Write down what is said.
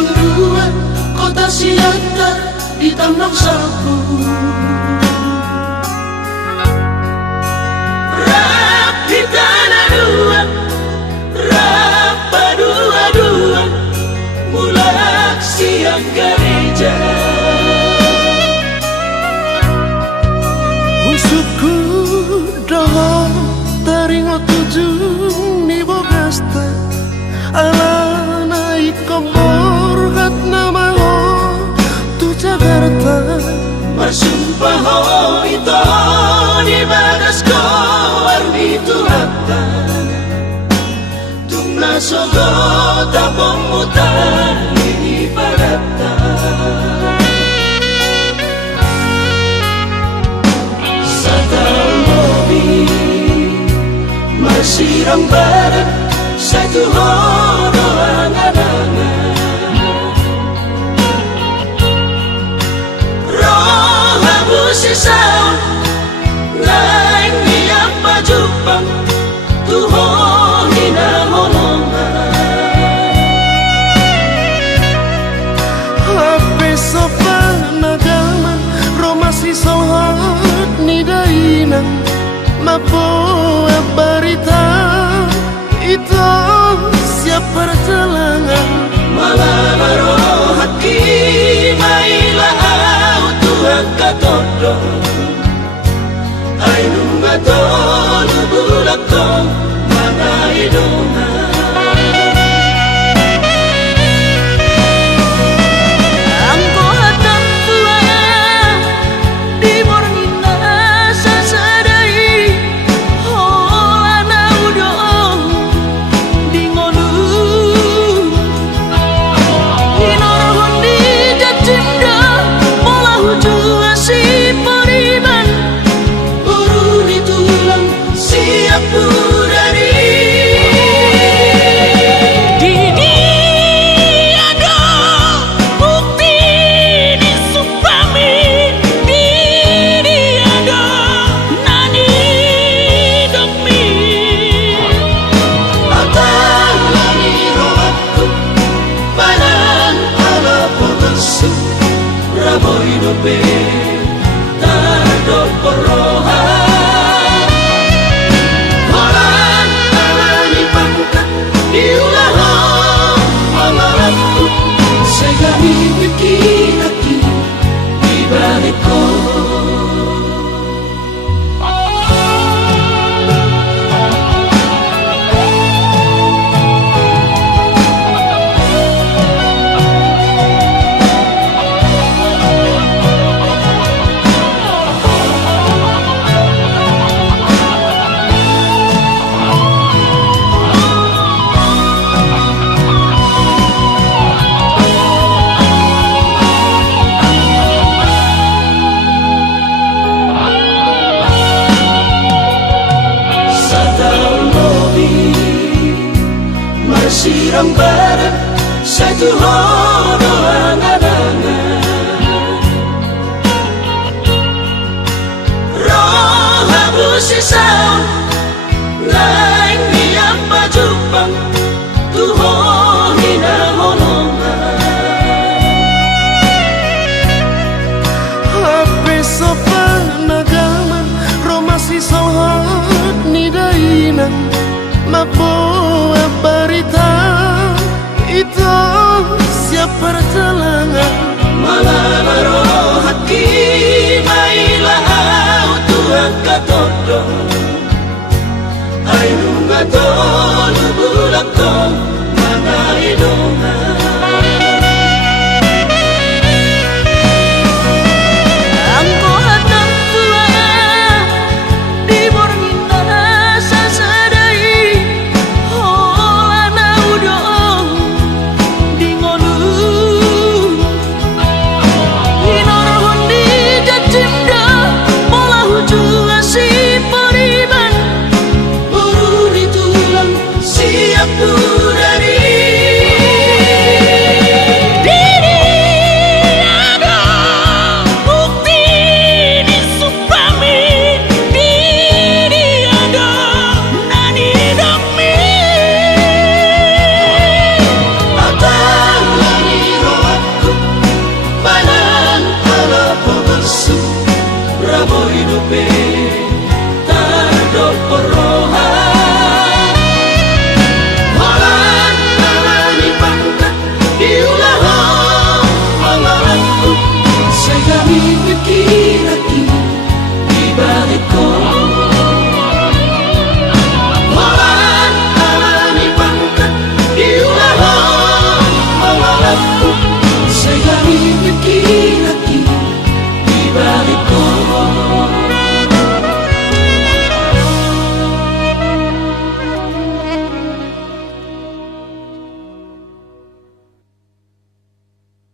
simpang dua kota siantar di tambang sapu. Rapi tanah dua, rapa dua-dua, mulak siang gereja. Usukku dohor taringo tujung ni bogasta, ala naik kompor hat nama ho tu Jakarta. Masumpah ho itu di bagas kawar itu hatta, tumna sogo tapong mutan ini parata. Masirang barat satu horo angan-angan, roh habu sisaun ngaing niap pajupang tuho hina holongan. Hape sopan agama romasi sohat ni dainang mapo berita itu siap perjalanan. Malah baroh hati mailah au Tuhan katodo ainu ngatolu bulakong mana idona. Masirang barat satu horo angan-angan, roh habu sisaun